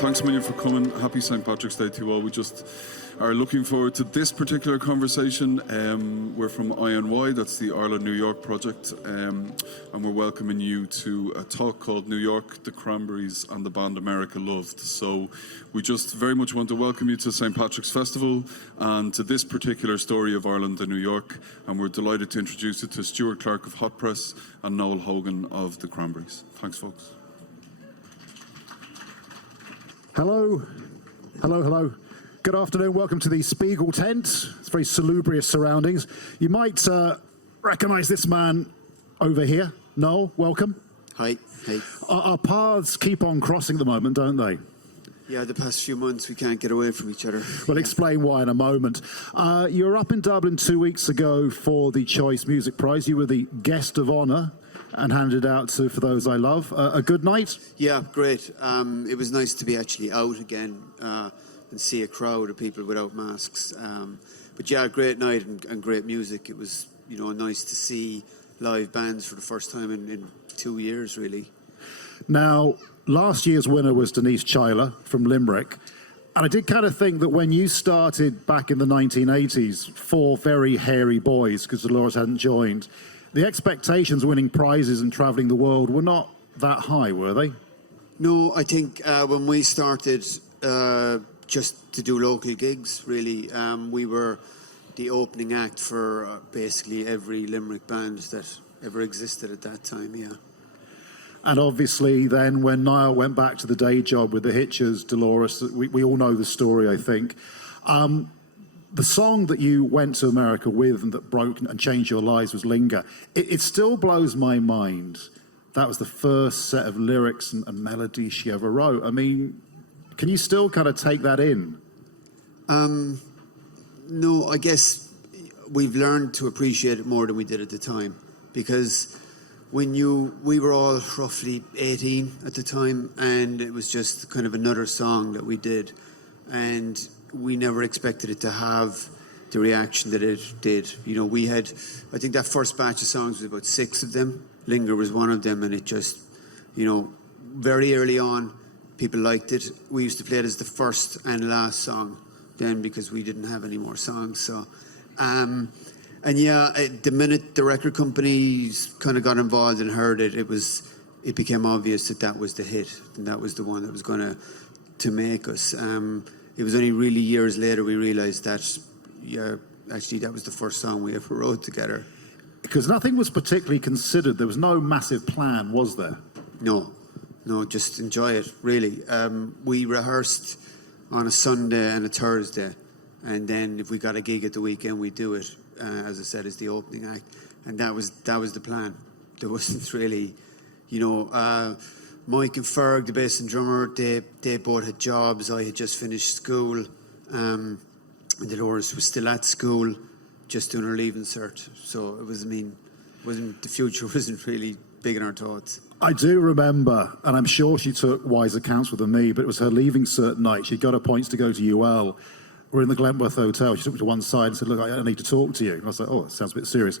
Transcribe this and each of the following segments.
Thanks a million for coming. Happy St. Patrick's Day to you all. We just are looking forward to this particular conversation. We're from I.NY, that's the Ireland New York project, and we're welcoming you to a talk called New York, the Cranberries and the Band America Loved. So we just very much want to welcome you to St. Patrick's Festival and to this particular story of Ireland and New York, and we're delighted to introduce it to Stuart Clark of Hot Press and Noel Hogan of the Cranberries. Thanks, folks. Hello, hello, hello. Good afternoon. Welcome to the Spiegel tent. It's very salubrious surroundings. You might recognize this man over here. Noel, welcome. Hi. Hey. Our paths keep on crossing at the moment, don't they? Yeah, the past few months we can't get away from each other. We'll explain why in a moment. You were up in Dublin 2 weeks ago for the Choice Music Prize. You were the guest of honour and handed out to For Those I Love. A good night? Yeah, great. It was nice to be actually out again and see a crowd of people without masks. But yeah, great night and great music. It was, nice to see live bands for the first time in 2 years, really. Now, last year's winner was Denise Chyler from Limerick. And I did kind of think that when you started back in the 1980s, 4 very hairy boys, because Dolores hadn't joined, the expectations winning prizes and travelling the world were not that high, were they? No, I think when we started just to do local gigs, really, we were the opening act for basically every Limerick band that ever existed at that time, yeah. And obviously then when Niall went back to the day job with the Hitchers, Dolores, we all know the story, I think. The song that you went to America with and that broke and changed your lives was Linger. It still blows my mind. That was the first set of lyrics and melodies she ever wrote. I mean, can you still kind of take that in? No, I guess we've learned to appreciate it more than we did at the time. Because we were all roughly 18 at the time, and it was just kind of another song that we did. And we never expected it to have the reaction that it did. We had, I think that first batch of songs was about 6 of them. Linger was one of them, and it just, very early on, people liked it. We used to play it as the first and last song then because we didn't have any more songs. So, and yeah, the minute the record companies kind of got involved and heard it, it became obvious that was the hit, and that was the one that was going to make us. It was only really years later we realised that, yeah, actually that was the first song we ever wrote together. Because nothing was particularly considered. There was no massive plan, was there? No, just enjoy it, really. We rehearsed on a Sunday and a Thursday, and then if we got a gig at the weekend, we'd do it, as I said, as the opening act. And that was the plan. There wasn't really, Mike and Ferg, the bass and drummer, they both had jobs. I had just finished school, and Dolores was still at school, just doing her leaving cert. So it was, the future wasn't really big in our thoughts. I do remember, and I'm sure she took wiser counsel than me, but it was her leaving cert night. She got her points to go to UL. We're in the Glentworth Hotel. She took me to one side and said, look, I need to talk to you. And I was like, oh, that sounds a bit serious.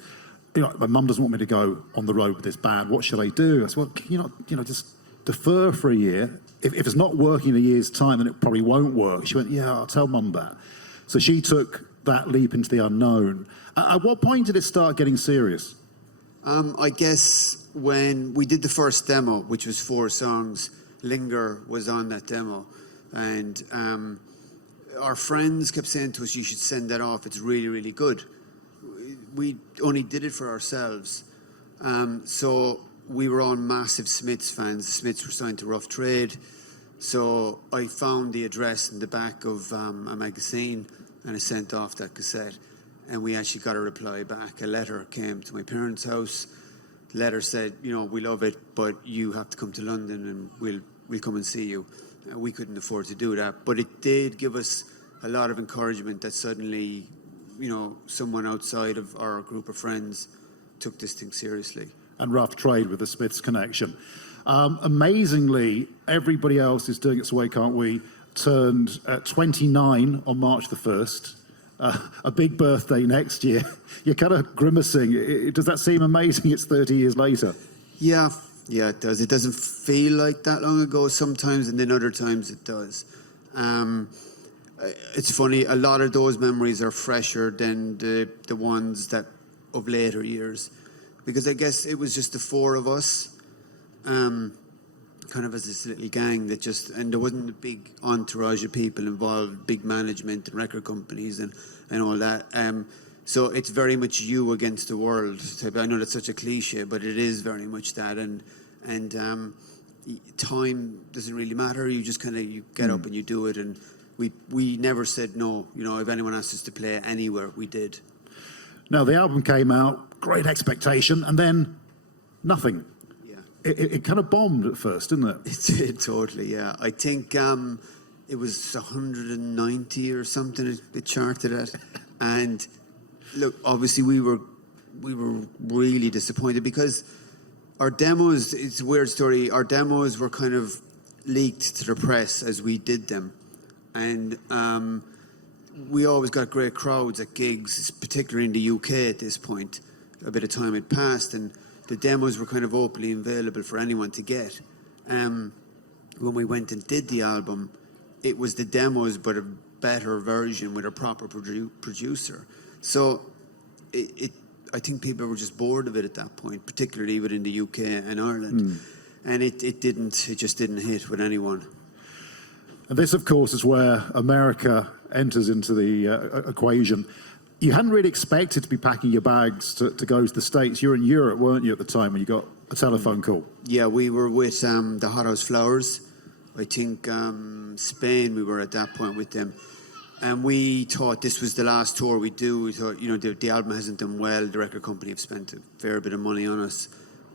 My mum doesn't want me to go on the road with this band. What shall I do? I said, well, can you not, just defer for a year. If it's not working in a year's time, then it probably won't work. She went, yeah, I'll tell Mum that. So she took that leap into the unknown. At what point did it start getting serious? I guess when we did the first demo, which was 4 songs, Linger was on that demo. And our friends kept saying to us, you should send that off. It's really, really good. We only did it for ourselves. So we were all massive Smiths fans. The Smiths were signed to Rough Trade. So I found the address in the back of a magazine and I sent off that cassette. And we actually got a reply back. A letter came to my parents' house. The letter said, we love it, but you have to come to London and we'll come and see you. We couldn't afford to do that. But it did give us a lot of encouragement that suddenly, someone outside of our group of friends took this thing seriously. And Rough Trade with the Smiths connection. Amazingly, everybody else is doing it, so why can't we? Turned 29 on March the 1st. A big birthday next year. You're kind of grimacing. Does that seem amazing? It's 30 years later. Yeah, Yeah, it does. It doesn't feel like that long ago sometimes, and then other times it does. It's funny, a lot of those memories are fresher than the ones that of later years, because I guess it was just the four of us, kind of as this little gang that just, and there wasn't a big entourage of people involved, big management and record companies and all that. So it's very much you against the world. I know that's such a cliche, but it is very much that. And time doesn't really matter. You just kind of, you get up and you do it. And we never said no. You know, if anyone asked us to play anywhere, we did. Now, the album came out, great expectation, and then nothing. Yeah. It kind of bombed at first, didn't it? It did, totally, yeah. I think it was 190 or something it charted at. And look, obviously we were really disappointed because our demos, it's a weird story, our demos were kind of leaked to the press as we did them. And we always got great crowds at gigs, particularly in the UK at this point. A bit of time had passed and the demos were kind of openly available for anyone to get. When we went and did the album, it was the demos but a better version with a proper producer. So I think people were just bored of it at that point, particularly within the UK and Ireland. And it just didn't hit with anyone. And this, of course, is where America enters into the equation. You hadn't really expected to be packing your bags to go to the States. You were in Europe, weren't you, at the time when you got a telephone call? Yeah, we were with the Hothouse Flowers. I think Spain, we were at that point with them. And we thought this was the last tour we'd do. We thought, you know, the album hasn't done well. The record company have spent a fair bit of money on us,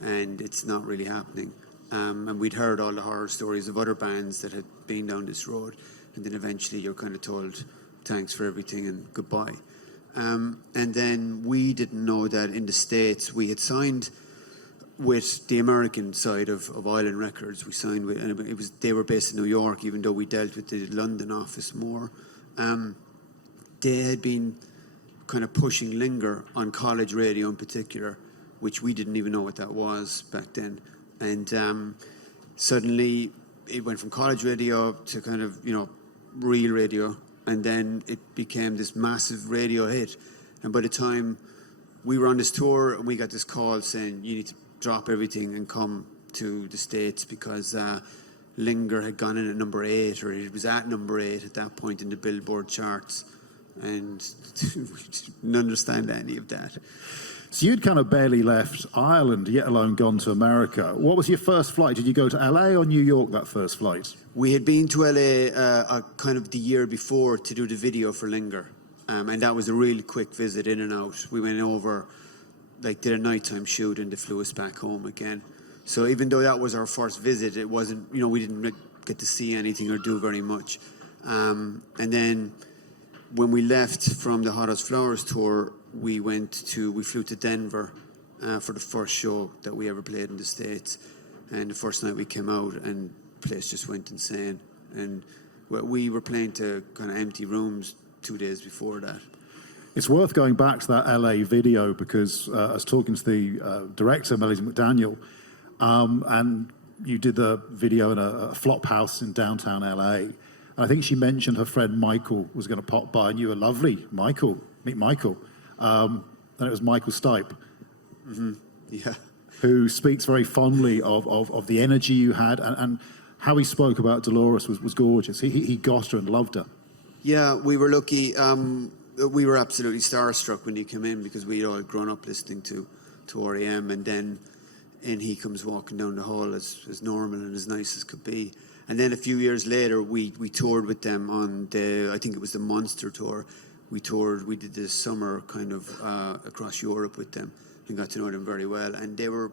and it's not really happening. And we'd heard all the horror stories of other bands that had been down this road. And then eventually you're kind of told, thanks for everything and goodbye. And then we didn't know that in the States we had signed with the American side of Island Records. We signed with, and they were based in New York, even though we dealt with the London office more. They had been kind of pushing Linger on college radio in particular, which we didn't even know what that was back then. And suddenly it went from college radio to kind of, you know, real radio. And then it became this massive radio hit. And by the time we were on this tour and we got this call saying, you need to drop everything and come to the States because Linger had gone in at number 8, or it was at number 8 at that point in the Billboard charts. And we didn't understand any of that. So you'd kind of barely left Ireland, yet alone gone to America. What was your first flight? Did you go to LA or New York that first flight? We had been to LA kind of the year before to do the video for Linger. And that was a really quick visit in and out. We went over, like did a nighttime shoot and they flew us back home again. So even though that was our first visit, it wasn't, you know, we didn't get to see anything or do very much. And then when we left from the Hothouse Flowers tour, we flew to Denver for the first show that we ever played in the States. And the first night we came out and the place just went insane. And we were playing to kind of empty rooms 2 days before that. It's worth going back to that LA video because I was talking to the director, Melody McDaniel, and you did the video in a flop house in downtown LA. And I think she mentioned her friend Michael was going to pop by, and you were lovely, Michael, meet Michael. And it was Michael Stipe, Yeah. who speaks very fondly of the energy you had, and how he spoke about Dolores was gorgeous. He got her and loved her. Yeah, we were lucky. We were absolutely starstruck when he came in because we'd all grown up listening to R.E.M. and then he comes walking down the hall as normal and as nice as could be. And then a few years later, we toured with them on I think it was the Monster tour. We did this summer kind of across Europe with them and got to know them very well. And they were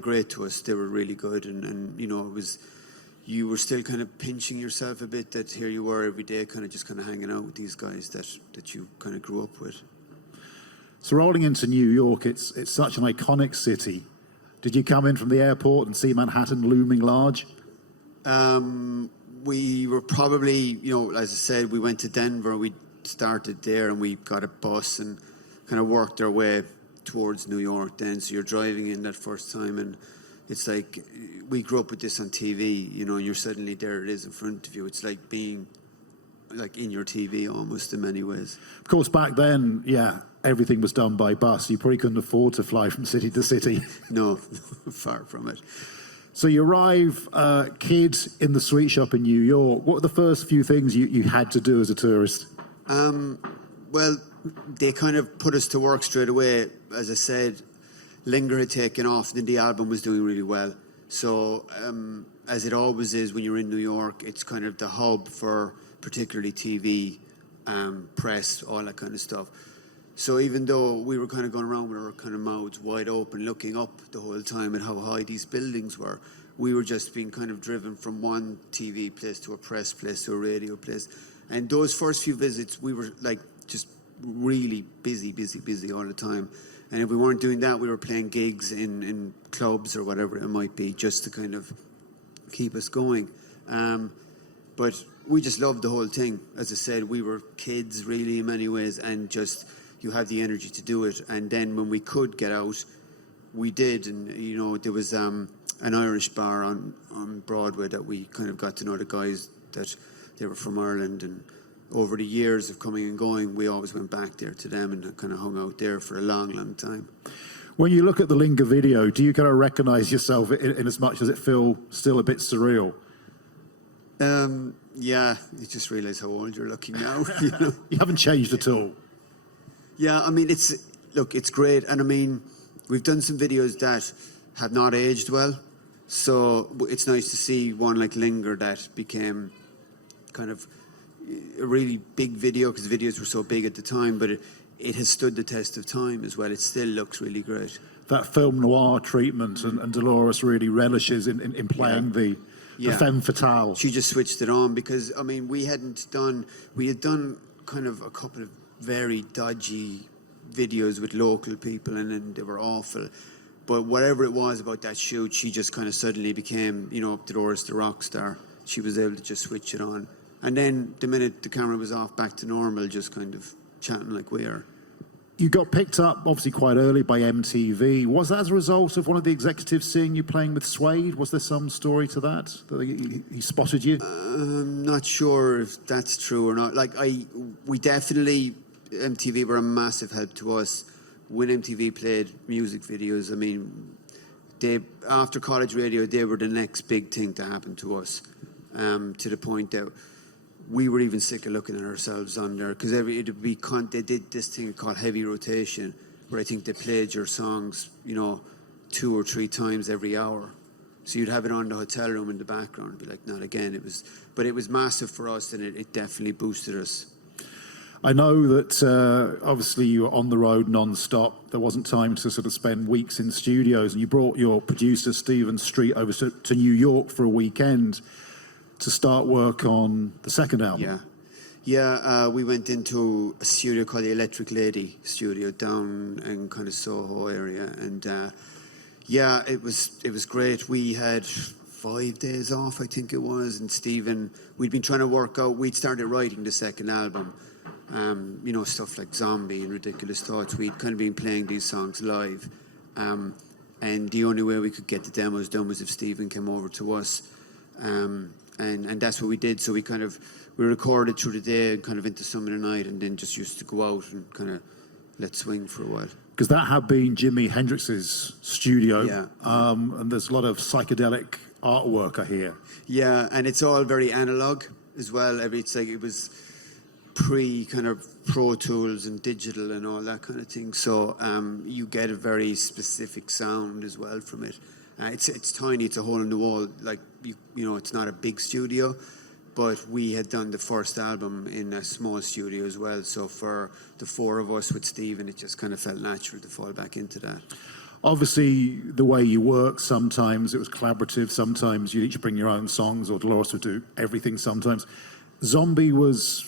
great to us. They were really good. And you know, you were still kind of pinching yourself a bit that here you were every day kind of hanging out with these guys that you kind of grew up with. So rolling into New York, it's such an iconic city. Did you come in from the airport and see Manhattan looming large? We were probably, you know, as I said, we went to Denver. We started there and we got a bus and kind of worked our way towards New York then. So you're driving in that first time and it's like we grew up with this on TV, you know, and you're suddenly there it is in front of you. It's like being like in your TV almost in many ways. Of course, back then, yeah, everything was done by bus. You probably couldn't afford to fly from city to city. No, far from it. So you arrive, kid in the sweet shop in New York. What were the first few things you had to do as a tourist? Well, they kind of put us to work straight away. As I said, Linger had taken off, and then the album was doing really well. So, as it always is when you're in New York, it's kind of the hub for particularly TV, press, all that kind of stuff. So even though we were kind of going around with our kind of mouths wide open, looking up the whole time at how high these buildings were, we were just being kind of driven from one TV place to a press place to a radio place. And those first few visits, we were like just really busy all the time. And if we weren't doing that, we were playing gigs in clubs or whatever it might be, just to kind of keep us going. But we just loved the whole thing. As I said, we were kids really in many ways, and just you had the energy to do it. And then when we could get out, we did. And, you know, there was an Irish bar on Broadway that we kind of got to know the guys that they were from Ireland. And over the years of coming and going, we always went back there to them and kind of hung out there for a long time. When you look at the Linger video, do you kind of recognize yourself in as much as it feel still a bit surreal? Yeah, you just realize how old you're looking now. You know? You haven't changed at all. Yeah, I mean, it's great. And I mean, we've done some videos that have not aged well. So it's nice to see one like Linger that became kind of a really big video, because videos were so big at the time, but it has stood the test of time as well. It still looks really great. That film noir treatment, and Dolores really relishes in playing the femme fatale. She just switched it on because, I mean, we had done kind of a couple of very dodgy videos with local people, and then they were awful. But whatever it was about that shoot, she just kind of suddenly became, you know, Dolores the rock star. She was able to just switch it on. And then the minute the camera was off, back to normal, just kind of chatting like we are. You got picked up, obviously, quite early by MTV. Was that as a result of one of the executives seeing you playing with Suede? Was there some story to that he spotted you? I'm not sure if that's true or not. Like, we definitely, MTV were a massive help to us when MTV played music videos. I mean, after college radio, they were the next big thing to happen to us, to the point that we were even sick of looking at ourselves on there, because they did this thing called heavy rotation, where I think they played your songs, you know, 2 or 3 times every hour. So you'd have it on the hotel room in the background and be like, not again. But it was massive for us, and it definitely boosted us. I know that obviously you were on the road non-stop. There wasn't time to sort of spend weeks in studios, and you brought your producer, Stephen Street, over to New York for a weekend to start work on the second album. Yeah, we went into a studio called the Electric Lady Studio down in kind of Soho area, and it was great. We had 5 days off, I think it was, and Stephen, we'd been trying to work out. We'd started writing the second album, you know, stuff like Zombie and Ridiculous Thoughts. We'd kind of been playing these songs live, and the only way we could get the demos done was if Stephen came over to us. And that's what we did. So we recorded through the day and kind of into some of the night, and then just used to go out and kind of let swing for a while. Because that had been Jimi Hendrix's studio, Yeah. And there's a lot of psychedelic artwork, I hear. Yeah, and it's all very analog as well. It's like it was pre kind of Pro Tools and digital and all that kind of thing. So you get a very specific sound as well from it. It's tiny. It's a hole in the wall. Like you know, it's not a big studio, but we had done the first album in a small studio as well. So for the 4 of us with Stephen, it just kind of felt natural to fall back into that. Obviously, the way you work, sometimes it was collaborative. Sometimes you'd each bring your own songs, or Dolores would do everything. Sometimes, Zombie was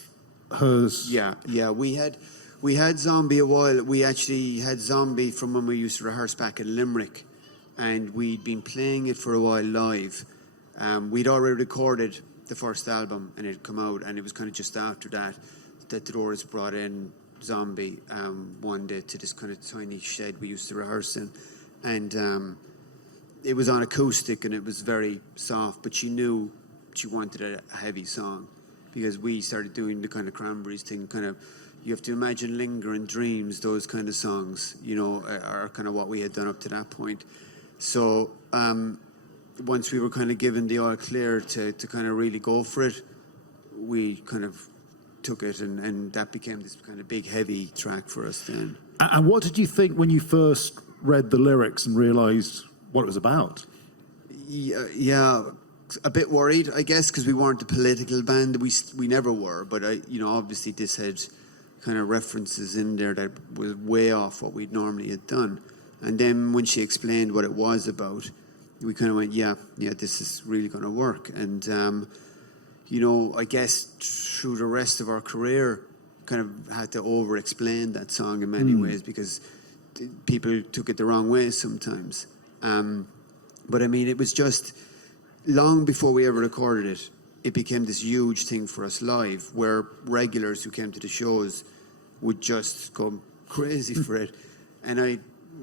hers. Yeah. We had Zombie a while. We actually had Zombie from when we used to rehearse back in Limerick, and we'd been playing it for a while live. We'd already recorded the first album, and it had come out, and it was kind of just after that Dolores brought in Zombie one day to this kind of tiny shed we used to rehearse in, and it was on acoustic and it was very soft, but she knew she wanted a heavy song, because we started doing the kind of Cranberries thing, kind of, you have to imagine Lingering Dreams, those kind of songs, you know, are kind of what we had done up to that point. So once we were kind of given the all clear to kind of really go for it, we kind of took it, and that became this kind of big, heavy track for us then. And what did you think when you first read the lyrics and realised what it was about? Yeah, a bit worried, I guess, because we weren't a political band. We never were, but obviously this had kind of references in there that was way off what we'd normally had done. And then when she explained what it was about, we kind of went, yeah, this is really going to work. And I guess through the rest of our career, kind of had to over-explain that song in many ways, because people took it the wrong way sometimes. But I mean, it was just long before we ever recorded it, it became this huge thing for us live, where regulars who came to the shows would just go crazy for it. And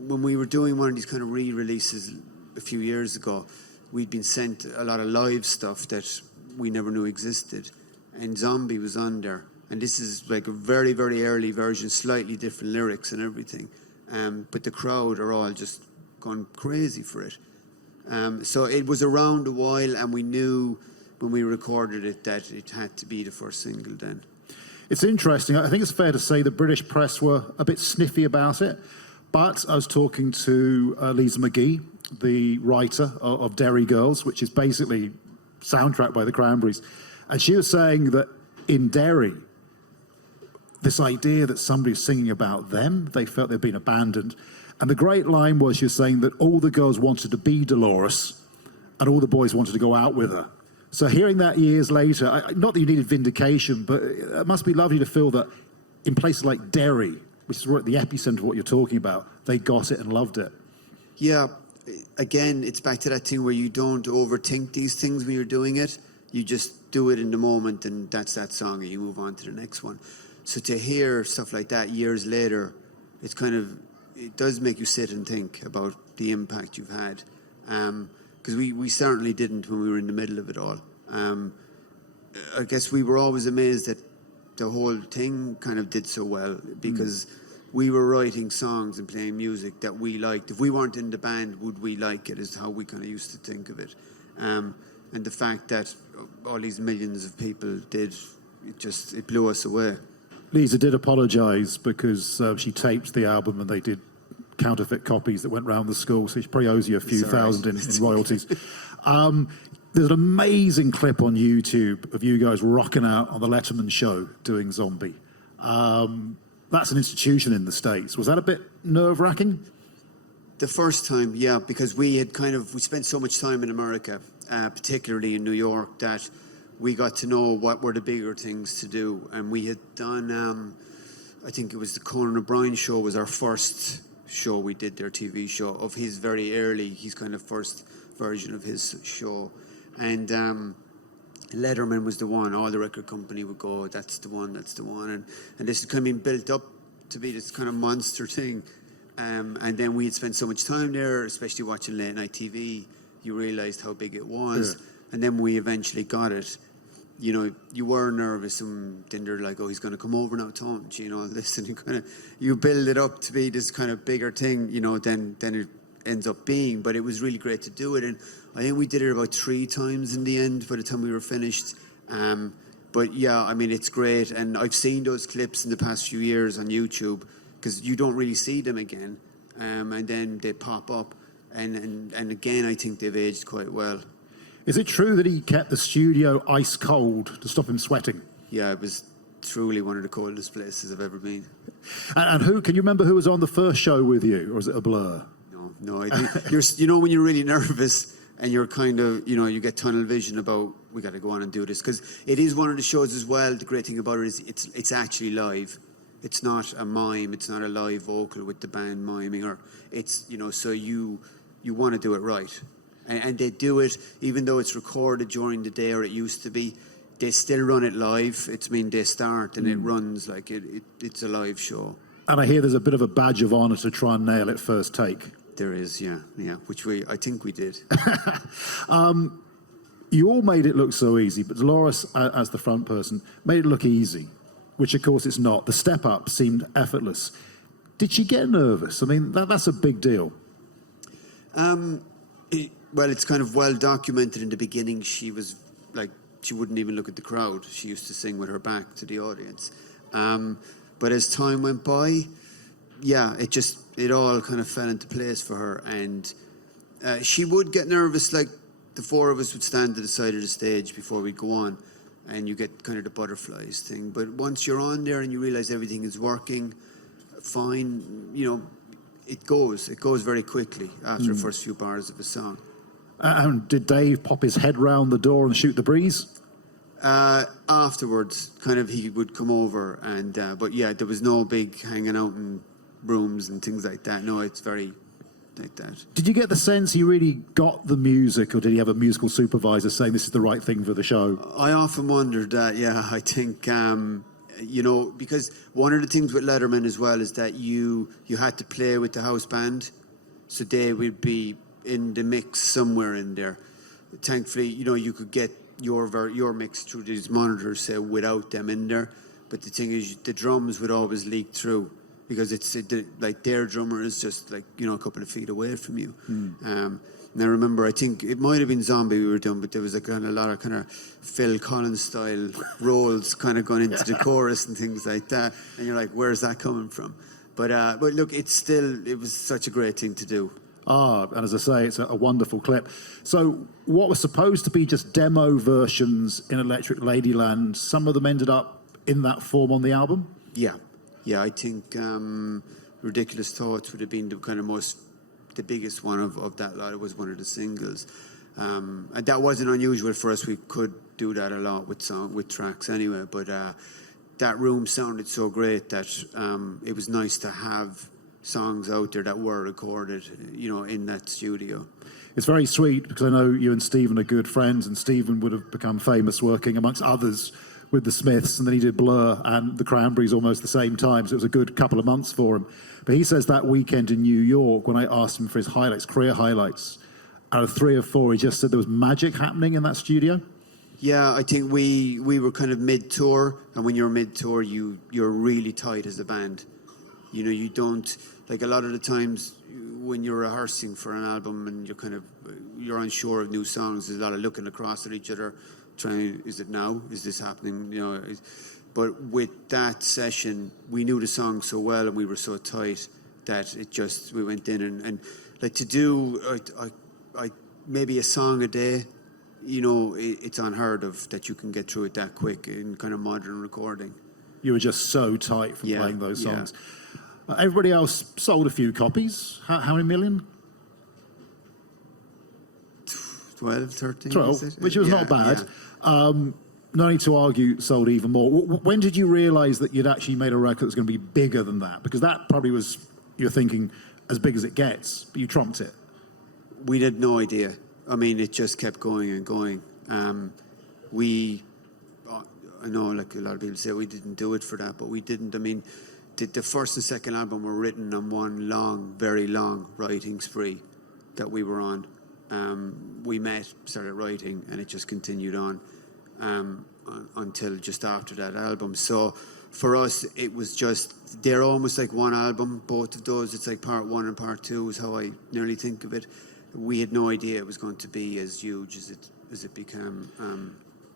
when we were doing one of these kind of re-releases a few years ago, we'd been sent a lot of live stuff that we never knew existed, and Zombie was on there. And this is like a very, very early version, slightly different lyrics and everything. But the crowd are all just gone crazy for it. So it was around a while, and we knew when we recorded it that it had to be the first single then. It's interesting. I think it's fair to say the British press were a bit sniffy about it. But I was talking to Lisa McGee, the writer of Derry Girls, which is basically soundtracked by the Cranberries. And she was saying that in Derry, this idea that somebody's singing about them, they felt they'd been abandoned. And the great line was, she was saying that all the girls wanted to be Dolores and all the boys wanted to go out with her. So hearing that years later, not that you needed vindication, but it must be lovely to feel that in places like Derry, which is right at the epicenter of what you're talking about, they got it and loved it. Yeah, again, it's back to that thing where you don't overthink these things when you're doing it. You just do it in the moment, and that's that song, and you move on to the next one. So to hear stuff like that years later, it's kind of, it does make you sit and think about the impact you've had. Because we certainly didn't when we were in the middle of it all. I guess we were always amazed that the whole thing kind of did so well, because we were writing songs and playing music that we liked. If we weren't in the band, would we like it, is how we kind of used to think of it. And the fact that all these millions of people did, it blew us away. Lisa did apologise because she taped the album and they did counterfeit copies that went round the school, so she probably owes you a few thousand in royalties. There's an amazing clip on YouTube of you guys rocking out on the Letterman show doing Zombie. That's an institution in the States. Was that a bit nerve-wracking? The first time, yeah, because we spent so much time in America, particularly in New York, that we got to know what were the bigger things to do. And we had done, I think it was the Conan O'Brien show was our first show we did, their TV show, of his very early, his kind of first version of his show. And Letterman was the one. All the record company would go, that's the one. And this had kind of been built up to be this kind of monster thing. And then we had spent so much time there, especially watching late night TV, you realised how big it was. Yeah. And then we eventually got it. You were nervous, and then they're like, oh, he's going to come over now, don't you? Listen, you build it up to be this kind of bigger thing, than it ends up being. But it was really great to do it. And I think we did it about 3 times in the end by the time we were finished. But yeah, I mean, it's great. And I've seen those clips in the past few years on YouTube, because you don't really see them again. And then they pop up. And again, I think they've aged quite well. Is it true that he kept the studio ice cold to stop him sweating? Yeah, it was truly one of the coldest places I've ever been. And who, can you remember who was on the first show with you, or is it a blur? No. When you're really nervous and you're kind of, you get tunnel vision about, we got to go on and do this. Because it is one of the shows as well. The great thing about it is it's actually live. It's not a mime. It's not a live vocal with the band miming. Or it's, so you want to do it right. And they do it, even though it's recorded during the day, or it used to be, they still run it live. They start and it runs like it's a live show. And I hear there's a bit of a badge of honour to try and nail it first take. There is, yeah, which I think we did. You all made it look so easy, but Dolores, as the front person, made it look easy, which of course it's not. The step up seemed effortless. Did she get nervous? I mean, that's a big deal. Well, it's kind of well documented in the beginning. She was like, she wouldn't even look at the crowd. She used to sing with her back to the audience. But as time went by, yeah, it all kind of fell into place for her. And she would get nervous, like the four of us would stand to the side of the stage before we'd go on, and you get kind of the butterflies thing. But once you're on there and you realize everything is working fine, you know, it goes very quickly after the first few bars of a song. And did Dave pop his head round the door and shoot the breeze? Afterwards, kind of, he would come over, and but yeah, there was no big hanging out in rooms and things like that. No, it's very like that. Did you get the sense he really got the music, or did he have a musical supervisor saying this is the right thing for the show? I often wondered that. Yeah, I think you know, because one of the things with Letterman as well is that you had to play with the house band, so they would be in the mix somewhere in there. Thankfully, you know, you could get your mix through these monitors, say, without them in there. But the thing is, the drums would always leak through, because like their drummer is just like, you know, a couple of feet away from you. And I remember, I think it might have been Zombie we were doing, but there was like a lot of kind of Phil Collins style rolls kind of going into the chorus and things like that. And you're like, where's that coming from? But look, it was such a great thing to do. And as I say, it's a wonderful clip. So what was supposed to be just demo versions in Electric Ladyland, some of them ended up in that form on the album? Yeah, I think Ridiculous Thoughts would have been the biggest one of that lot. It was one of the singles. And that wasn't unusual for us. We could do that a lot with tracks anyway, but that room sounded so great that it was nice to have songs out there that were recorded, you know, in that studio. It's very sweet, because I know you and Stephen are good friends, and Stephen would have become famous working, amongst others, with the Smiths, and then he did Blur and the Cranberries almost the same time, so it was a good couple of months for him. But he says that weekend in New York, when I asked him for his highlights, career highlights, out of 3 or 4, he just said there was magic happening in that studio. Yeah, I think we were kind of mid-tour, and when you're mid-tour, you're really tight as a band. You know, you don't, like a lot of the times when you're rehearsing for an album and you're unsure of new songs, there's a lot of looking across at each other, trying, is it now? Is this happening? You know, but with that session, we knew the song so well and we were so tight that we went in and like to do maybe a song a day, you know, it's unheard of that you can get through it that quick in kind of modern recording. You were just so tight from playing those songs. Everybody else sold a few copies. How many million? 12, 13. 12, which was not bad. No need to argue, sold even more. When did you realise that you'd actually made a record that was going to be bigger than that? Because that probably was, you're thinking, as big as it gets, but you trumped it. We had no idea. I mean, it just kept going and going. I know, like a lot of people say, we didn't do it for that, but we didn't. I mean, the first and second album were written on one long, very long writing spree that we were on. We started writing, and it just continued on until just after that album. So for us, it was just, they're almost like one album, both of those. It's like part 1 and part 2 is how I nearly think of it. We had no idea it was going to be as huge as it became.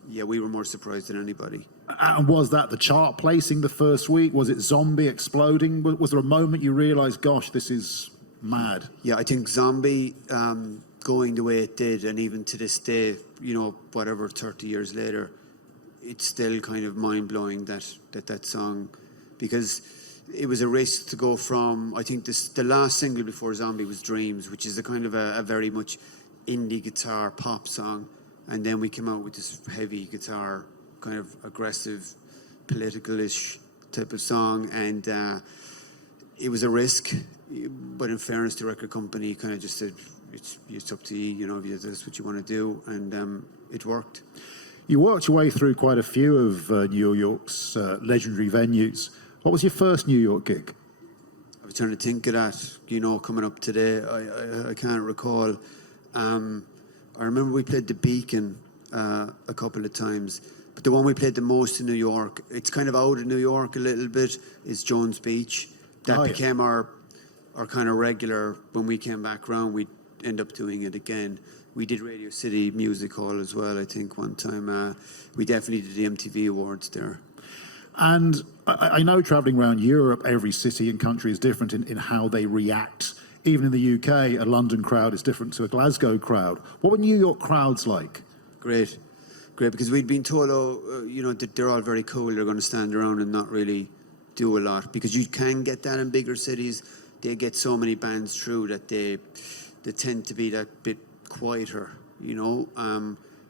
We were more surprised than anybody. And was that the chart placing the first week? Was it Zombie exploding? Was there a moment you realised, gosh, this is mad? Yeah, I think Zombie going the way it did, and even to this day, you know, whatever, 30 years later, it's still kind of mind-blowing that song, because it was a risk to go from, I think the last single before Zombie was Dreams, which is a kind of a very much indie guitar pop song. And then we came out with this heavy guitar, kind of aggressive, political-ish type of song. And it was a risk. But in fairness, the record company kind of just said, it's up to you, you know, if that's what you want to do. And it worked. You worked your way through quite a few of New York's legendary venues. What was your first New York gig? was trying to think of that, coming up today. I can't recall. I remember we played the Beacon a couple of times, but the one we played the most in New York, it's kind of out of New York a little bit, is Jones Beach. That became our kind of regular. When we came back round, we'd end up doing it again. We did Radio City Music Hall as well, I think, one time. We definitely did the MTV Awards there. And I know travelling around Europe, every city and country is different in how they react. Even in the UK, a London crowd is different to a Glasgow crowd. What were New York crowds like? Great, because we'd been told, that they're all very cool, they're going to stand around and not really do a lot. Because you can get that in bigger cities. They get so many bands through that they tend to be that bit quieter,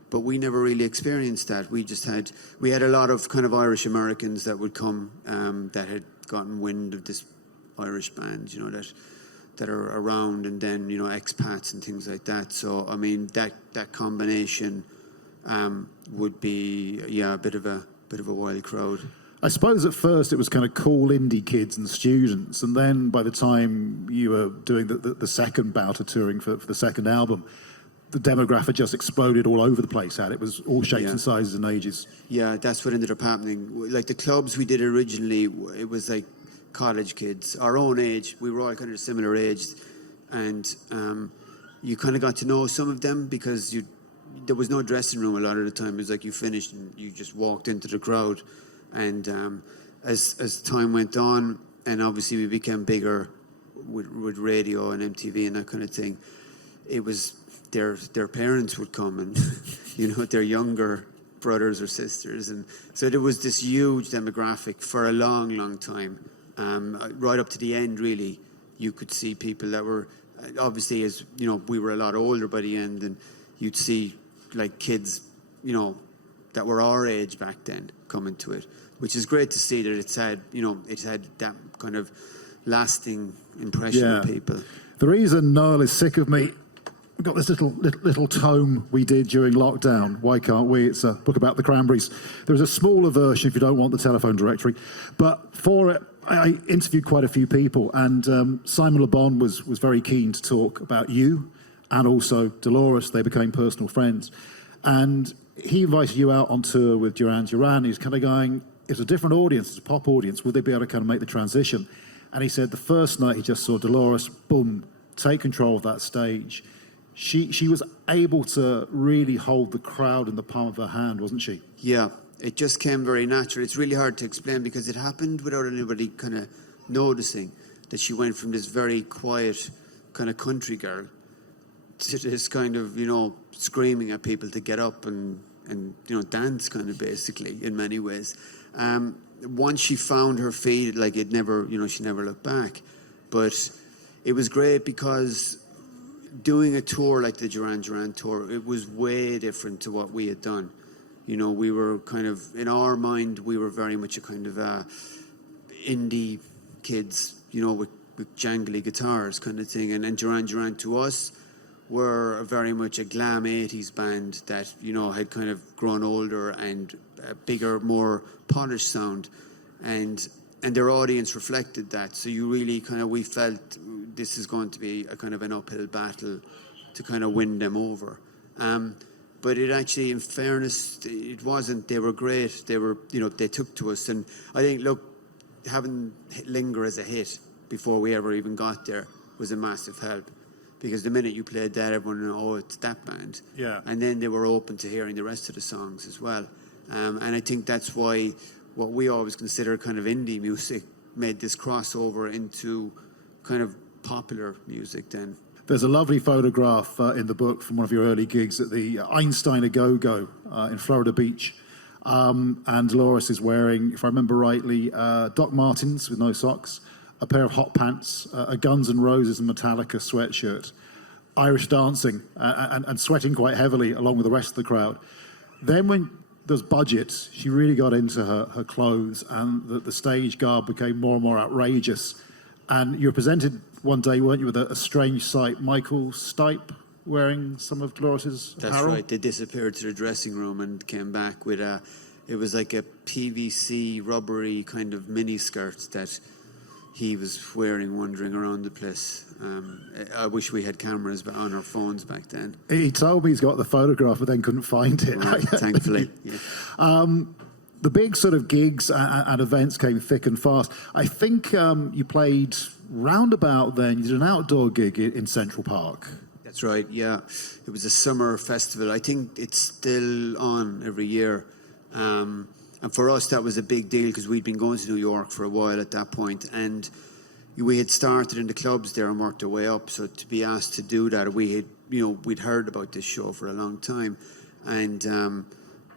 but we never really experienced that. We had a lot of kind of Irish Americans that would come that had gotten wind of this Irish band, that are around, and then expats and things like that. So I mean that combination would be a bit of a wild crowd. I suppose at first it was kind of cool indie kids and students, and then by the time you were doing the second bout of touring for the second album, the demographic just exploded all over the place. It was all shapes and sizes and ages. Yeah, that's what ended up happening. Like the clubs we did originally, it was like college kids, our own age. We were all kind of similar age, and you kind of got to know some of them because there was no dressing room a lot of the time. It was like you finished and you just walked into the crowd. And as time went on, and obviously we became bigger with radio and MTV and that kind of thing, it was their parents would come and their younger brothers or sisters, and so there was this huge demographic for a long time, right up to the end. Really, you could see people that were obviously, as we were a lot older by the end, and you'd see like kids that were our age back then coming to it, which is great to see that it's had that kind of lasting impression on people. The reason Noel is sick of me, we've got this little tome we did during lockdown. Why can't we? It's a book about the Cranberries. There's a smaller version if you don't want the telephone directory, but for it I interviewed quite a few people, and Simon Le Bon was very keen to talk about you and also Dolores. They became personal friends, and he invited you out on tour with Duran Duran. He's kind of going, it's a different audience, it's a pop audience, would they be able to kind of make the transition? And he said the first night he just saw Dolores, boom, take control of that stage. She was able to really hold the crowd in the palm of her hand, wasn't she? Yeah, it just came very natural. It's really hard to explain because it happened without anybody kind of noticing that she went from this very quiet kind of country girl to this kind of, screaming at people to get up and dance kind of basically in many ways. Once she found her feet, like she never looked back. But it was great because doing a tour like the Duran Duran tour, it was way different to what we had done. We were kind of, in our mind, we were very much a kind of indie kids, with jangly guitars kind of thing. And Duran Duran to us were very much a glam 80s band that, had kind of grown older and a bigger, more polished sound. And their audience reflected that. So you really we felt this is going to be a kind of an uphill battle to kind of win them over. But it actually, in fairness, it wasn't. They were great. They were, they took to us. And I think, look, having Linger as a hit before we ever even got there was a massive help. Because the minute you played that, everyone knew, it's that band. Yeah. And then they were open to hearing the rest of the songs as well. And I think that's why what we always consider kind of indie music made this crossover into kind of popular music then. There's a lovely photograph in the book from one of your early gigs at the I.NY A-Go-Go in Florida Beach. And Dolores is wearing, if I remember rightly, Doc Martens with no socks, a pair of hot pants, a Guns N' Roses and Metallica sweatshirt, Irish dancing, and sweating quite heavily along with the rest of the crowd. Then when there's budget, she really got into her clothes, and the stage garb became more and more outrageous. And you were presented one day, weren't you, with a strange sight, Michael Stipe wearing some of Dolores's apparel? That's right. They disappeared to the dressing room and came back with it was like a PVC rubbery kind of mini skirt that he was wearing, wandering around the place. I wish we had cameras on our phones back then. He told me he's got the photograph, but then couldn't find it. Well, thankfully. Yeah. The big sort of gigs and events came thick and fast. I think you played roundabout then. You did an outdoor gig in Central Park. That's right, yeah. It was a summer festival. I think it's still on every year. And for us, that was a big deal because we'd been going to New York for a while at that point, and we had started in the clubs there and worked our way up. So to be asked to do that, we'd heard about this show for a long time, and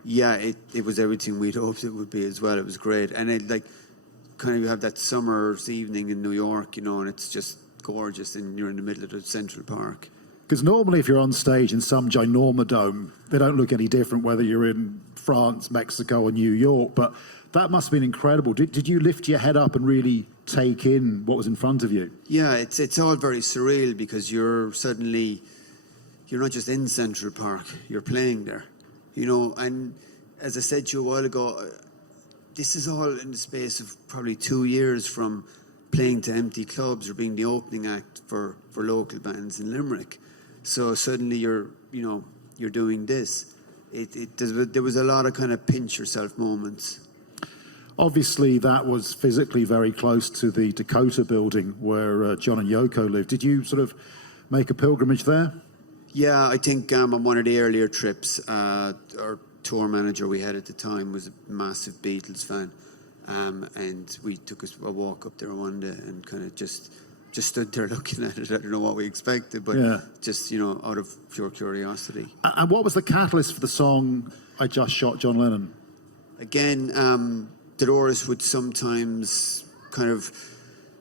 it was everything we'd hoped it would be as well. It was great, and you have that summer's evening in New York, and it's just gorgeous, and you're in the middle of the Central Park. Because normally if you're on stage in some ginormous dome, they don't look any different whether you're in France, Mexico or New York, but that must have been incredible. Did you lift your head up and really take in what was in front of you? Yeah, it's all very surreal because you're not just in Central Park, you're playing there, and as I said to you a while ago, this is all in the space of probably 2 years from playing to empty clubs or being the opening act for local bands in Limerick. So suddenly you're doing this. There was a lot of kind of pinch yourself moments. Obviously, that was physically very close to the Dakota building where John and Yoko lived. Did you sort of make a pilgrimage there? Yeah, I think on one of the earlier trips, our tour manager we had at the time was a massive Beatles fan, and we took a walk up there one day and kind of just stood there looking at it. I don't know what we expected, but just, out of pure curiosity. And what was the catalyst for the song I Just Shot John Lennon? Again, Dolores would sometimes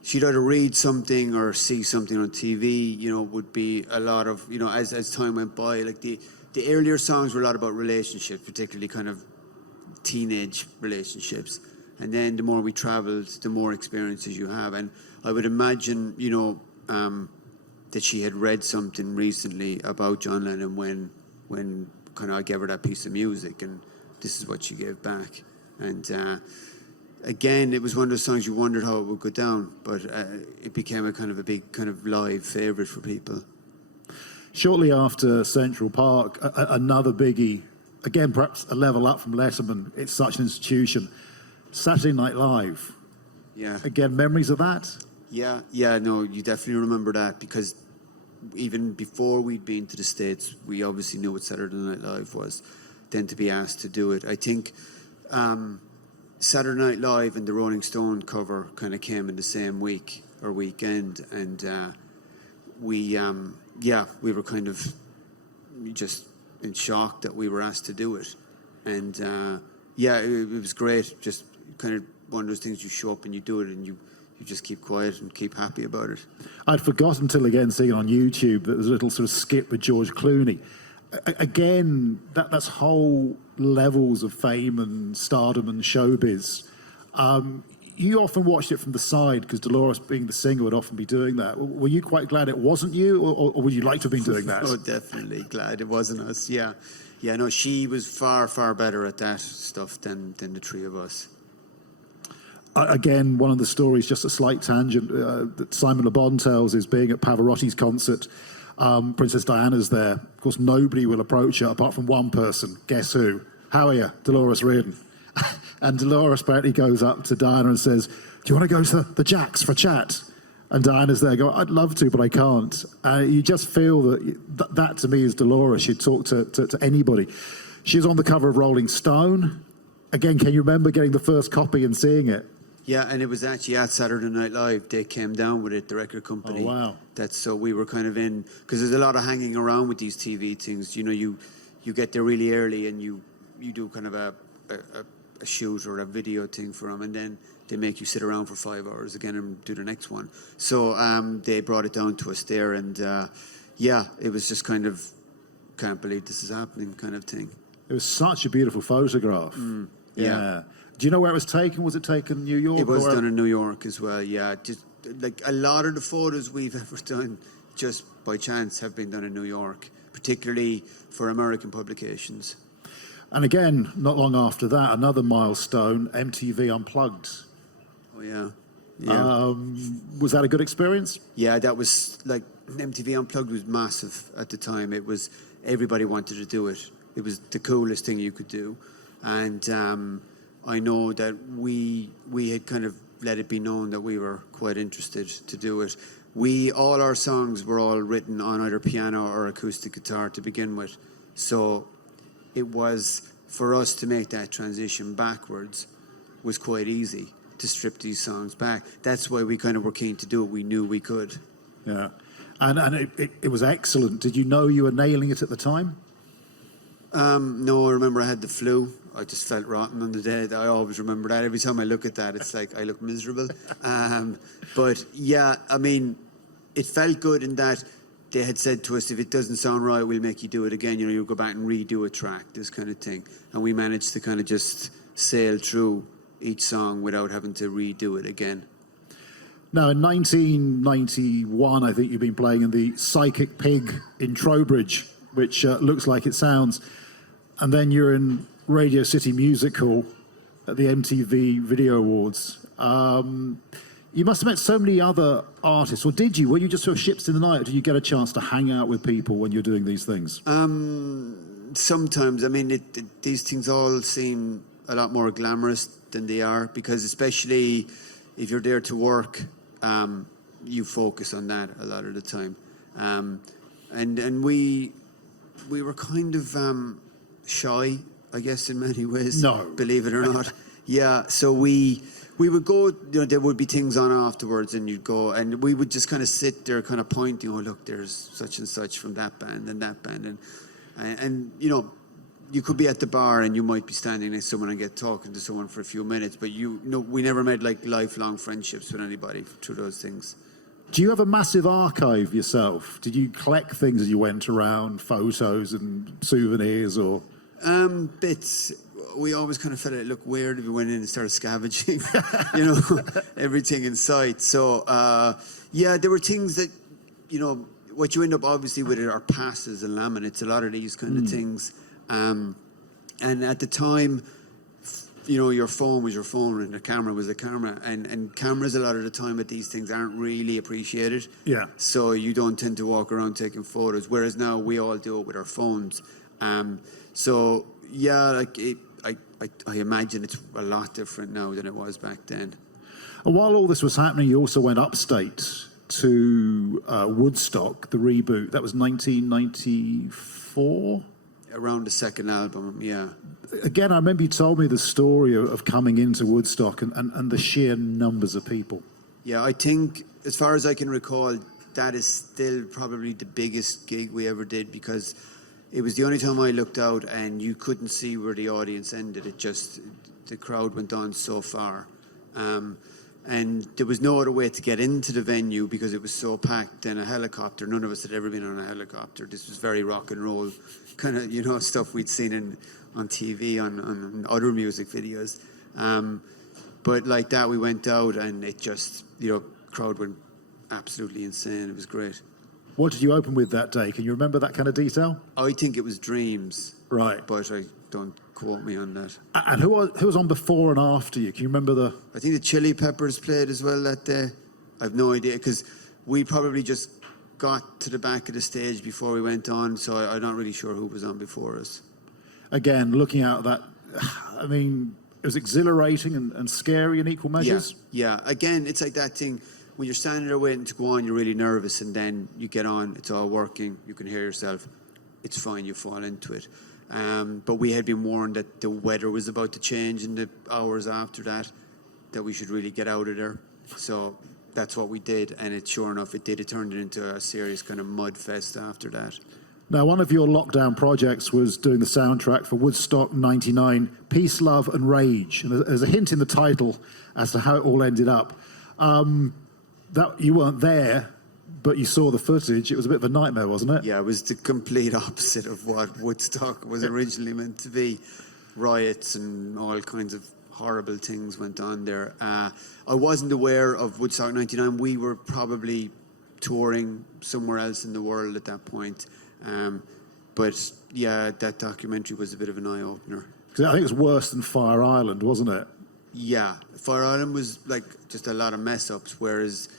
she'd either read something or see something on TV, would be a lot of, as time went by, like the earlier songs were a lot about relationships, particularly kind of teenage relationships. And then the more we traveled, the more experiences you have. And I would imagine, that she had read something recently about John Lennon when kind of I gave her that piece of music, and this is what she gave back. And again, it was one of those songs you wondered how it would go down, but it became a big kind of live favourite for people. Shortly after Central Park, another biggie, again, perhaps a level up from Letterman. It's such an institution. Saturday Night Live. Yeah. Again, memories of that? Yeah, no, you definitely remember that because even before we'd been to the States, we obviously knew what Saturday Night Live was. Then to be asked to do it, I think Saturday Night Live and the Rolling Stone cover kind of came in the same week or weekend, and we were kind of just in shock that we were asked to do it, and it was great. Just kind of one of those things, you show up and you do it, and you just keep quiet and keep happy about it. I'd forgotten until again seeing it on YouTube that there's a little sort of skit with George Clooney. Again, that's whole levels of fame and stardom and showbiz. You often watched it from the side because Dolores, being the singer, would often be doing that. Were you quite glad it wasn't you, or would you like to have been doing that? Oh, definitely glad it wasn't us. Yeah, no, she was far, far better at that stuff than the three of us. Again, one of the stories, just a slight tangent, that Simon Le Bon tells is being at Pavarotti's concert. Princess Diana's there. Of course, nobody will approach her apart from one person. Guess who? How are you? Dolores Reardon. And Dolores apparently goes up to Diana and says, "Do you want to go to the Jacks for a chat?" And Diana's there going, "I'd love to, but I can't." You just feel that to me is Dolores. She'd talk to anybody. She was on the cover of Rolling Stone. Again, can you remember getting the first copy and seeing it? Yeah, and it was actually at Saturday Night Live. They came down with it, the record company. Oh, wow. So we were kind of in, because there's a lot of hanging around with these TV things. You get there really early and you do kind of a shoot or a video thing for them, and then they make you sit around for 5 hours again and do the next one. So they brought it down to us there, and it was just kind of, can't believe this is happening kind of thing. It was such a beautiful photograph. Yeah. Do you know where it was taken? Was it taken in New York? It was done in New York as well, yeah. Just like a lot of the photos we've ever done, just by chance, have been done in New York, particularly for American publications. And again, not long after that, another milestone, MTV Unplugged. Oh, yeah. Yeah. Was that a good experience? Yeah, that was like MTV Unplugged was massive at the time. It was everybody wanted to do it. It was the coolest thing you could do, and I know that we had kind of let it be known that we were quite interested to do it. All our songs were all written on either piano or acoustic guitar to begin with, so it was for us to make that transition backwards was quite easy to strip these songs back. That's why we kind of were keen to do it. We knew we could. Yeah. And it was excellent. Did you know you were nailing it at the time? No, I remember I had the flu. I just felt rotten on the day. I always remember that. Every time I look at that, it's like I look miserable. But yeah, I mean, it felt good in that they had said to us, if it doesn't sound right, we'll make you do it again. You know, you'll go back and redo a track, this kind of thing. And we managed to kind of just sail through each song without having to redo it again. Now, in 1991, I think you've been playing in the Psychic Pig in Trowbridge, which looks like it sounds. And then you're in Radio City Music Hall at the MTV Video Awards. You must have met so many other artists, or did you? Were you just sort of ships in the night, or did you get a chance to hang out with people when you're doing these things? Sometimes. I mean, these things all seem a lot more glamorous than they are, because especially if you're there to work, you focus on that a lot of the time. And we were kind of shy, I guess, in many ways. No. Believe it or not. Yeah, so we would go, you know, there would be things on afterwards, and you'd go, and we would just kind of sit there kind of pointing, oh, look, there's such and such from that band and that band. And you know, you could be at the bar and you might be standing next to someone and get talking to someone for a few minutes, but we never made like lifelong friendships with anybody through those things. Do you have a massive archive yourself? Did you collect things as you went around, photos and souvenirs, or? Bits. We always kind of felt it looked weird if we went in and started scavenging, you know, everything in sight. So, yeah, there were things that, you know, what you end up obviously with are passes and laminates, a lot of these kind of things. And at the time, you know, your phone was your phone and the camera was the camera. And cameras a lot of the time at these things aren't really appreciated. Yeah. So you don't tend to walk around taking photos, whereas now we all do it with our phones. So, yeah, like I imagine it's a lot different now than it was back then. And while all this was happening, you also went upstate to Woodstock, the reboot. That was 1994? Around the second album, yeah. Again, I remember you told me the story of coming into Woodstock and the sheer numbers of people. Yeah, I think, as far as I can recall, that is still probably the biggest gig we ever did, because it was the only time I looked out and you couldn't see where the audience ended. The crowd went on so far. And there was no other way to get into the venue because it was so packed. And a helicopter, none of us had ever been on a helicopter. This was very rock and roll, kind of, you know, stuff we'd seen on TV, on other music videos. But like that, we went out and it just, you know, crowd went absolutely insane. It was great. What did you open with that day? Can you remember that kind of detail? I think it was Dreams. Right. But I don't quote me on that. And who was on before and after you? Can you remember the... I think the Chili Peppers played as well that day. I have no idea, because we probably just got to the back of the stage before we went on, so I'm not really sure who was on before us. Again, looking out at that, I mean, it was exhilarating and scary in equal measures. Yeah. Again, it's like that thing. When you're standing there waiting to go on, you're really nervous, and then you get on, it's all working, you can hear yourself, it's fine, you fall into it. But we had been warned that the weather was about to change in the hours after that we should really get out of there. So that's what we did, and sure enough, it did. It turned it into a serious kind of mud fest after that. Now, one of your lockdown projects was doing the soundtrack for Woodstock 99, Peace, Love and Rage. And there's a hint in the title as to how it all ended up. That you weren't there, but you saw the footage. It was a bit of a nightmare, wasn't it? Yeah, it was the complete opposite of what Woodstock was originally meant to be. Riots and all kinds of horrible things went on there. I wasn't aware of Woodstock 99. We were probably touring somewhere else in the world at that point. But yeah, that documentary was a bit of an eye-opener. Because I think it was worse than Fire Island, wasn't it? Yeah, Fire Island was like just a lot of mess ups, whereas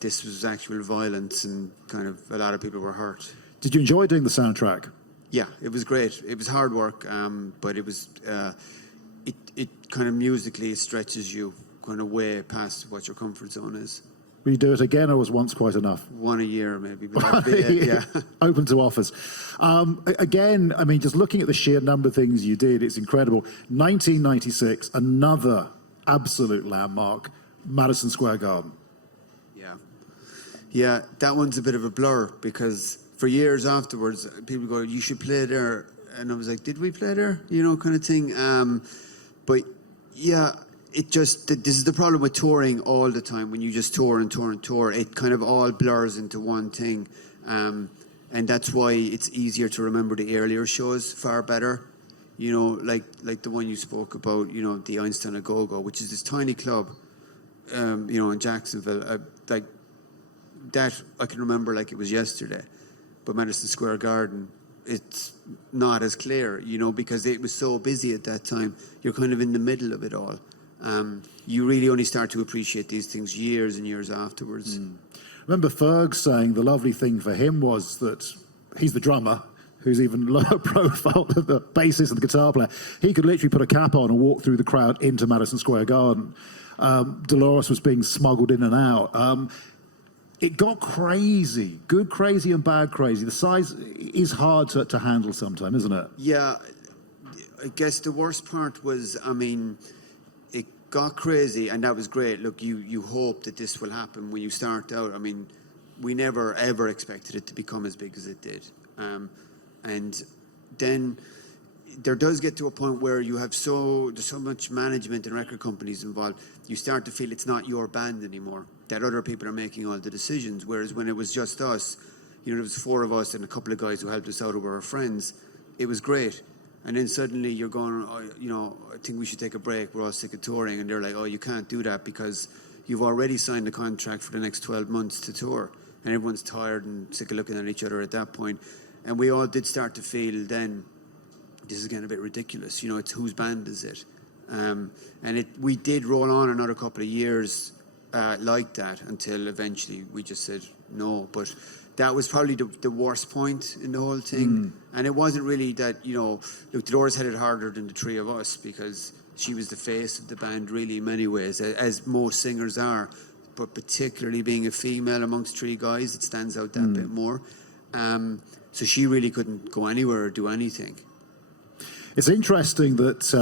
this was actual violence and kind of a lot of people were hurt. Did you enjoy doing the soundtrack? Yeah, it was great. It was hard work, but it was it kind of musically stretches you kind of way past what your comfort zone is. Will you do it again, or was once quite enough? One a year, maybe. But that'd be it, yeah. Open to offers. Again, I mean, just looking at the sheer number of things you did, it's incredible. 1996, another absolute landmark, Madison Square Garden. Yeah. Yeah, that one's a bit of a blur because for years afterwards, people go, you should play there. And I was like, did we play there? You know, kind of thing. But yeah, this is the problem with touring all the time. When you just tour and tour and tour, it kind of all blurs into one thing. And that's why it's easier to remember the earlier shows far better. You know, like the one you spoke about, you know, the Einstein A Go-Go, which is this tiny club, you know, in Jacksonville. Like that I can remember like it was yesterday. But Madison Square Garden, it's not as clear, you know, because it was so busy at that time. You're kind of in the middle of it all. You really only start to appreciate these things years and years afterwards. Remember Ferg saying the lovely thing for him was that he's the drummer, who's even lower profile than the bassist and the guitar player. He could literally put a cap on and walk through the crowd into Madison Square Garden. Dolores was being smuggled in and out. It got crazy, good crazy and bad crazy. The size is hard to handle sometimes, isn't it? Yeah, I guess the worst part was, I mean, it got crazy and that was great. Look, you hope that this will happen when you start out. I mean, we never ever expected it to become as big as it did. And then there does get to a point where you have there's so much management and record companies involved, you start to feel it's not your band anymore, that other people are making all the decisions. Whereas when it was just us, you know, there was 4 of us and a couple of guys who helped us out who were our friends, it was great. And then suddenly you're going, oh, you know, I think we should take a break, we're all sick of touring. And they're like, oh, you can't do that because you've already signed a contract for the next 12 months to tour. And everyone's tired and sick of looking at each other at that point. And we all did start to feel then, this is getting a bit ridiculous. You know, it's whose band is it? And we did roll on another couple of years like that until eventually we just said no. But that was probably the worst point in the whole thing. And it wasn't really that, you know, look, Dolores had it harder than the 3 of us because she was the face of the band really in many ways, as most singers are. But particularly being a female amongst 3 guys, it stands out that bit more. So she really couldn't go anywhere or do anything. It's interesting that,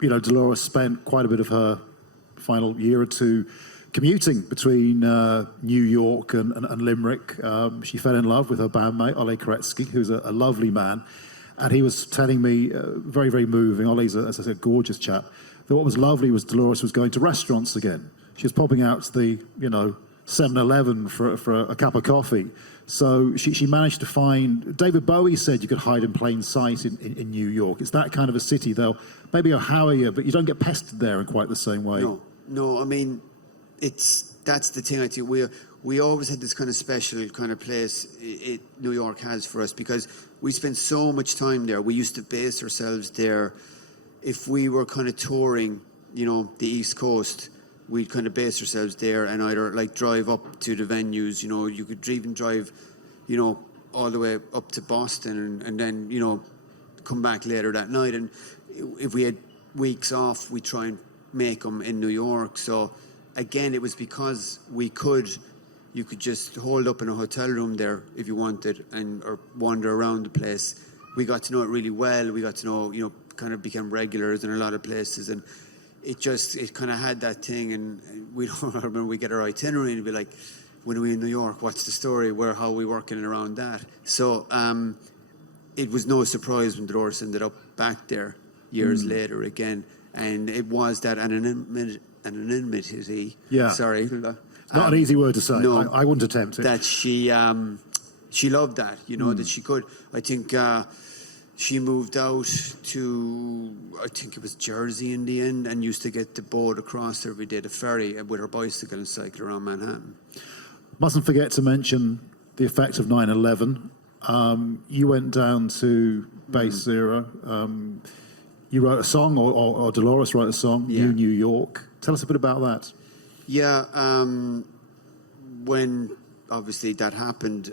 you know, Dolores spent quite a bit of her final year or two commuting between New York and Limerick. She fell in love with her bandmate, Ole Koretsky, who's a lovely man. And he was telling me, very, very moving, Ole's, as I said, a gorgeous chap, that what was lovely was Dolores was going to restaurants again. She was popping out to the, you know, 7-Eleven for a cup of coffee. So she managed to find, David Bowie said you could hide in plain sight in New York. It's that kind of a city. They'll maybe Ohio you, but you don't get pestered there in quite the same way. No, I mean, that's the thing. I think we always had this kind of special kind of place New York has for us because we spent so much time there. We used to base ourselves there. If we were kind of touring, you know, the East Coast, we'd kind of base ourselves there and either like drive up to the venues, you know, you could even drive, you know, all the way up to Boston and then, you know, come back later that night. And if we had weeks off, we'd try and make them in New York. So again, it was because you could just hold up in a hotel room there if you wanted or wander around the place. We got to know it really well. We got to know, you know, kind of became regulars in a lot of places. And it kind of had that thing, and I remember we get our itinerary and be like, when are we in New York? What's the story? How are we working around that? So it was no surprise when Dolores ended up back there years later again, and it was that anonymity. Yeah. Sorry. Not an easy word to say. No, I wouldn't attempt it. That she loved that, you know, that she could. I think she moved out to, I think it was Jersey in the end, and used to get the boat across every day, the ferry, with her bicycle and cycle around Manhattan. Mustn't forget to mention the effect of 9/11. You went down to Base Zero. You wrote a song, or Dolores wrote a song, Yeah. New York. Tell us a bit about that. Yeah, when obviously that happened,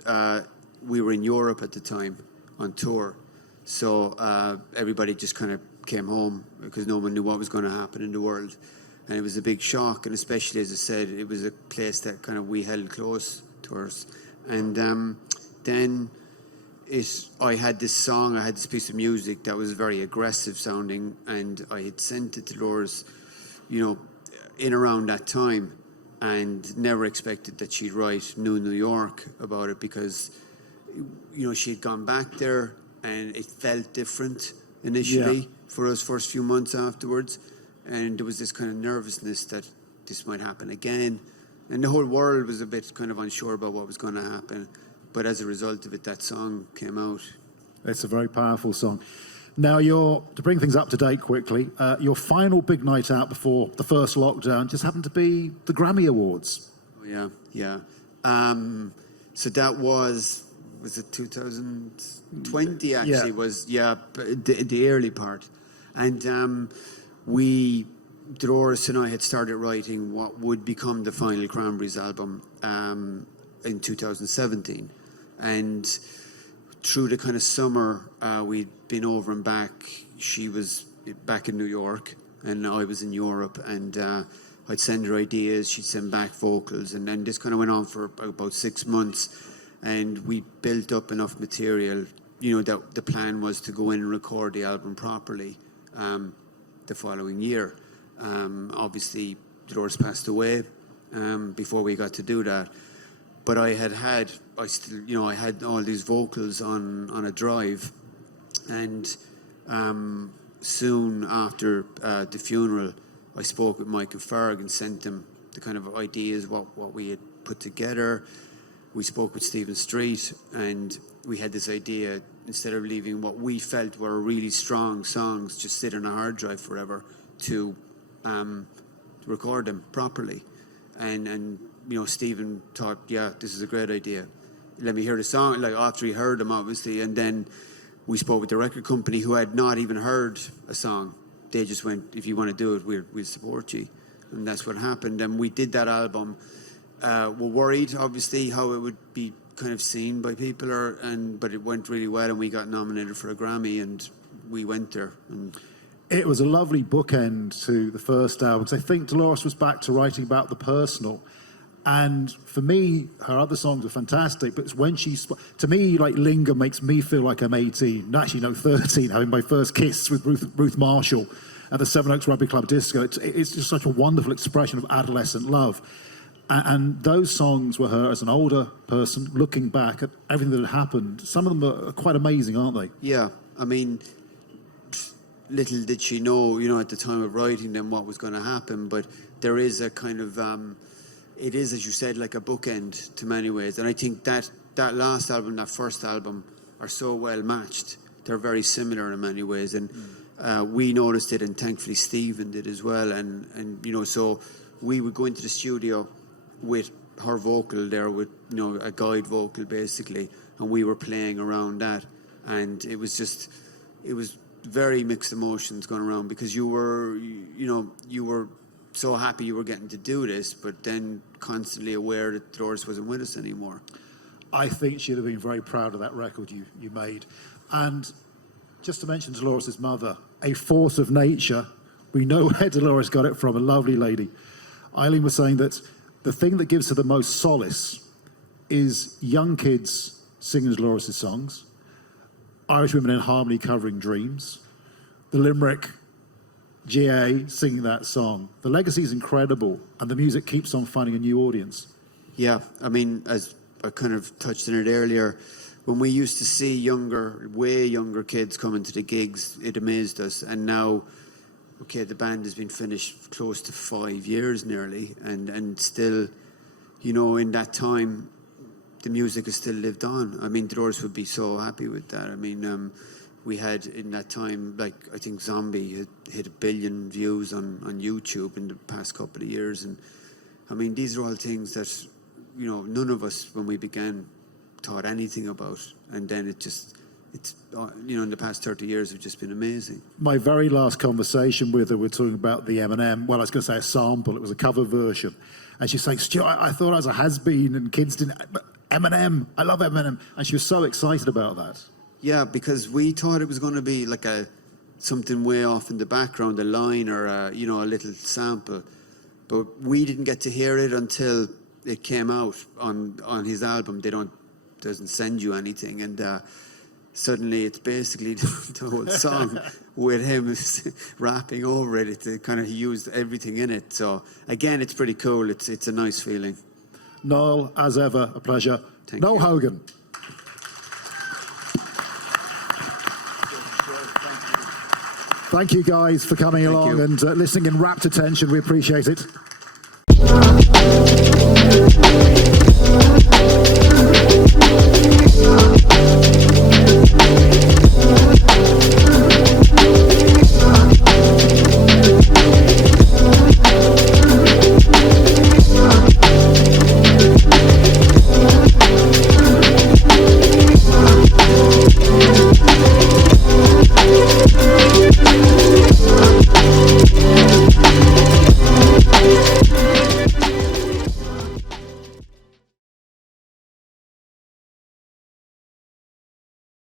we were in Europe at the time on tour. So everybody just kind of came home because no one knew what was going to happen in the world. And it was a big shock, and especially, as I said, it was a place that kind of we held close to us. And then I had this song, I had this piece of music that was very aggressive sounding, and I had sent it to Dolores, in around that time, and never expected that she'd write New York about it because, she had gone back there and it felt different initially for us first few months afterwards. And there was this kind of nervousness that this might happen again. And the whole world was a bit kind of unsure about what was going to happen. But as a result of it, that song came out. It's a very powerful song. Now, to bring things up to date quickly, your final big night out before the first lockdown just happened to be the Grammy Awards. Oh, yeah. So that was it 2020 actually? The early part. And Dolores and I had started writing what would become the final Cranberries album in 2017. And through the kind of summer, we'd been over and back. She was back in New York, and I was in Europe. And I'd send her ideas, she'd send back vocals, and then this kind of went on for about 6 months. And we built up enough material, that the plan was to go in and record the album properly the following year. Obviously, Dolores passed away before we got to do that. But I had all these vocals on a drive, and soon after the funeral, I spoke with Mike and Ferg and sent them the kind of ideas what we had put together. We spoke with Stephen Street, and we had this idea, instead of leaving what we felt were really strong songs just sit on a hard drive forever, to record them properly. And Stephen thought, yeah, this is a great idea. Let me hear the song, like after he heard them, obviously. And then we spoke with the record company, who had not even heard a song. They just went, if you want to do it, we'll support you. And that's what happened. And we did that album. We're worried, obviously, how it would be kind of seen by people, but it went really well, and we got nominated for a Grammy, and we went there. And it was a lovely bookend to the first album. So I think Dolores was back to writing about the personal. And for me, her other songs are fantastic, but it's when to me, like Linger makes me feel like I'm 18, actually no, 13, having my first kiss with Ruth Marshall at the Seven Oaks Rugby Club disco. It's just such a wonderful expression of adolescent love. And those songs were her as an older person looking back at everything that had happened. Some of them are quite amazing, aren't they? Yeah, I mean, little did she know, at the time of writing them, what was going to happen. But there is a kind of, it is, as you said, like a bookend to many ways. And I think that last album, that first album, are so well matched. They're very similar in many ways. And we noticed it, and thankfully Stephen did as well. And so we would go into the studio with her vocal there, with a guide vocal basically, and we were playing around that, and it was very mixed emotions going around, because you were so happy you were getting to do this, but then constantly aware that Dolores wasn't with us anymore. I think she'd have been very proud of that record you made. And just to mention Dolores' mother, a force of nature. We know where Dolores got it from, a lovely lady. Eileen was saying that the thing that gives her the most solace is young kids singing Dolores' songs, Irish Women in Harmony covering Dreams, the Limerick GA singing that song. The legacy is incredible, and the music keeps on finding a new audience. Yeah, I mean, as I kind of touched on it earlier, when we used to see way younger kids coming to the gigs, it amazed us. And now, okay, the band has been finished close to 5 years nearly, and still, in that time, the music has still lived on. I mean, Dolores would be so happy with that. I mean, we had in that time, like, I think Zombie had hit 1 billion views on YouTube in the past couple of years. And I mean, these are all things that, none of us, when we began, thought anything about. And then it just it's in the past 30 years have just been amazing. My very last conversation with her, we're talking about the Eminem. Well, I was going to say a sample. It was a cover version. And she's saying, Stuart, I thought I was a has-been and kids didn't. But Eminem, I love Eminem. And she was so excited about that. Yeah, because we thought it was going to be like something way off in the background, a line or a little sample. But we didn't get to hear it until it came out on his album. Doesn't send you anything. And suddenly it's basically the whole song with him rapping over it. It kind of used everything in it. So again, it's pretty cool. It's a nice feeling. Noel, as ever, a pleasure. Thank Noel you. Hogan. Thank you guys for coming along you. and listening in rapt attention. We appreciate it.